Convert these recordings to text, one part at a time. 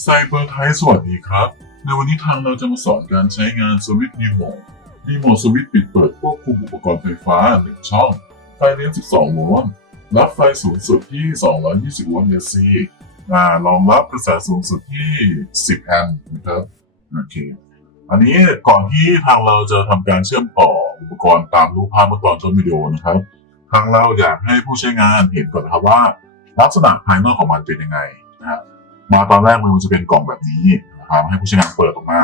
ไซเบอร์ไทยสวัสดีครับ ในวันนี้ทางเราจะมาสอนการใช้งานสวิตช์รีโมทรีโมทสวิตช์ปิดเปิดควบคุมอุปกรณ์ไฟฟ้า 1 ช่อง ไฟเลี้ยง 12 โวลต์ รับไฟสูงสุดที่ 220 โวลต์ AC อ่ารองรับกระแสสูงสุดที่ 10 แอมป์นะครับโอเค อันนี้ก่อนที่ทางเราจะทำการเชื่อมต่ออุปกรณ์ตามรูปภาพเมื่อตอนต้นวิดีโอนะครับ ทางเราอยากให้ผู้ใช้งานเห็นก่อนนะครับว่า ลักษณะภายนอกของมันเป็นยังไงนะฮะ มาตอนแรกมันจะเป็นกล่องแบบนี้นะครับให้ผู้ใช้งานเปิดออกมา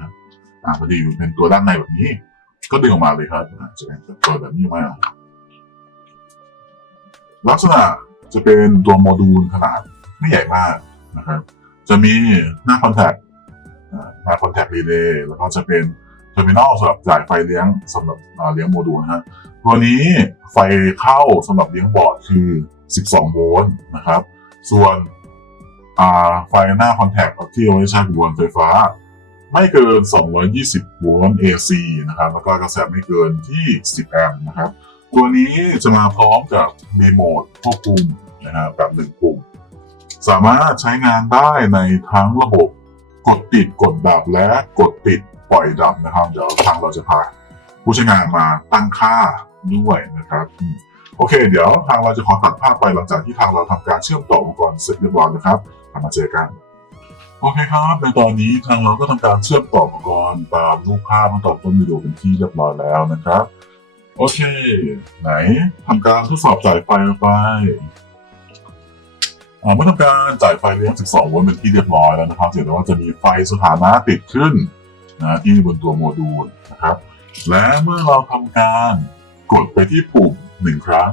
นะอ่าพอดีอยู่เป็นตัวด้านในแบบนี้ ก็ดึงออกมาเลยครับจะเป็นตัวแบบนี้ออกมา ลักษณะจะเป็นตัวโมดูลขนาดไม่ใหญ่มากนะครับ จะมีหน้าคอนแทคหน้าคอนแทครีเลย์แล้วก็จะเป็นเทอร์มินอลสำหรับจ่ายไฟเลี้ยงสำหรับเลี้ยงโมดูลนะฮะตัวนี้ไฟเข้าสำหรับเลี้ยงบอร์ดคือ 12 โวลต์นะครับ ส่วน ไฟหน้าคอนแทคที่เอาไว้ใช้กับบนไฟฟ้า ไม่เกิน 220 โวลต์ AC นะครับ แล้วก็กระแสไม่เกินที่ 10 แอมป์นะครับ ตัวนี้จะมาพร้อมกับรีโมทควบคุมนะครับแบบหนึ่งปุ่ม สามารถใช้งานได้ในทั้งระบบกดปิดกดดับและกดปิดปล่อยดับนะครับ เดี๋ยวทางเราจะพาผู้ใช้งานมาตั้งค่าด้วยนะครับโอเค เดี๋ยวทางเราจะขอตัดภาพไปหลังจากที่ทางเราทำการเชื่อมต่ออุปกรณ์เสร็จเรียบร้อยนะครับ กลับมาเจอกัน โอเคครับ ในตอนนี้ทางเราก็ทำการเชื่อมต่ออุปกรณ์ตามรูปภาพเมื่อตอนต้นวิดีโอเป็นที่เรียบร้อยแล้วนะครับ โอเค ไหนทำการทดสอบจ่ายไฟไปเมื่อทำการจ่ายไฟเลี้ยง 12 โวลต์เป็นที่เรียบร้อยแล้วนะครับเห็นได้ว่าจะมีไฟสถานะติดขึ้นนะที่บนตัวโมดูลนะครับ และเมื่อเราทำการกดไปที่ปุ่มหนึ่งครั้ง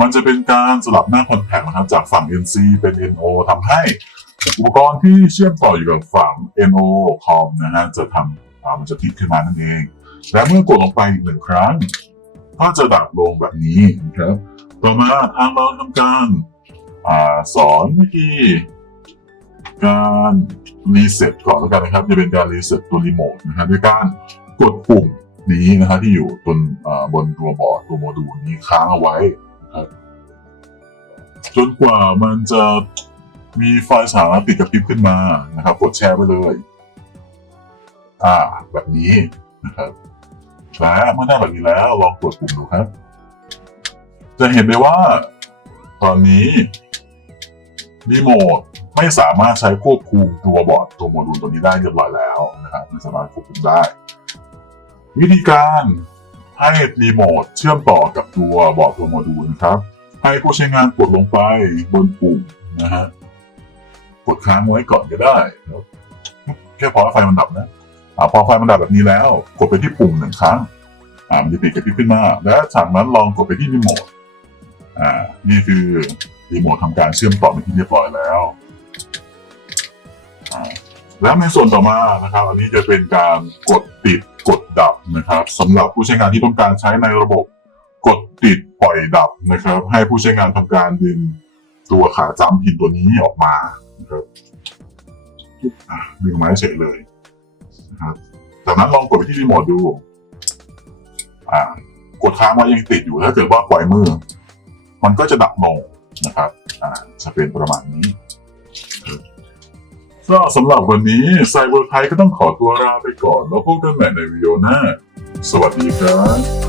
มันจะเป็นการสลับหน้าคอนแทคนะครับจากฝั่ง NC เป็น NO ทำให้อุปกรณ์ที่เชื่อมต่ออยู่กับฝั่ง NO คอมนะฮะจะทำมันจะติดขึ้นมานั่นเอง และเมื่อกดลงไปอีกหนึ่งครั้ง ก็จะดับลงแบบนี้นะครับ ต่อมาทางเราทำการอาสอนวิธีการรีเซ็ตก่อนแล้วกันนะครับ จะเป็นการรีเซ็ตตัวรีโมทนะครับด้วยการกดปุ่มนี้นะครับที่อยู่บนบนตัวบอร์ดตัวโมดูลนี้ค้างเอาไว้ จนกว่ามันจะมีไฟสถานะติดกระพริบขึ้นมานะครับ กดแชร์ไว้เลย อ่า แบบนี้นะครับและเมื่อได้แบบนี้แล้วลองกดปุ่มดูครับ จะเห็นได้ว่า ตอนนี้รีโมทไม่สามารถใช้ควบคุมตัวบอร์ดตัวโมดูลตัวนี้ได้เรียบร้อยแล้วนะครับไม่สามารถควบคุมได้ วิธีการให้รีโมทเชื่อมต่อกับตัวบอร์ดตัวโมดูลนะครับ ให้ผู้ใช้งานกดลงไปบนปุ่มนะฮะ กดค้างไว้ก่อนก็ได้แค่พอไฟมันดับนะอพอไฟมันดับแบบนี้แล้ว กดไปที่ปุ่มหนึ่งครั้งอ่ามันจะติดกระพริบขึ้นมา และจากนั้นลองกดไปที่รีโมทอ่า นี่คือรีโมททำการเชื่อมต่อเป็นที่เรียบร้อยแล้วแล้วในส่วนต่อมานะครับ อันนี้จะเป็นการกดติดกดดับนะครับสำหรับผู้ใช้งานที่ต้องการใช้ในระบบ กดติดปล่อยดับนะครับ ให้ผู้ใช้งานทำการดึงตัวขาจำพินตัวนี้ออกมานะครับดึงออกมาให้เฉยเลยนะครับจากนั้นลองกดไปที่รีโมทดู อ่ากดค้างไว้ยังติดอยู่ถ้าเกิดว่าปล่อยมือ มันก็จะดับลงนะครับ อ่าจะเป็นประมาณนี้ก็สำหรับวันนี้ไซเบอร์ไทยก็ต้องขอตัวลาไปก่อน แล้วพบกันใหม่ในวิดีโอหน้า สวัสดีครับ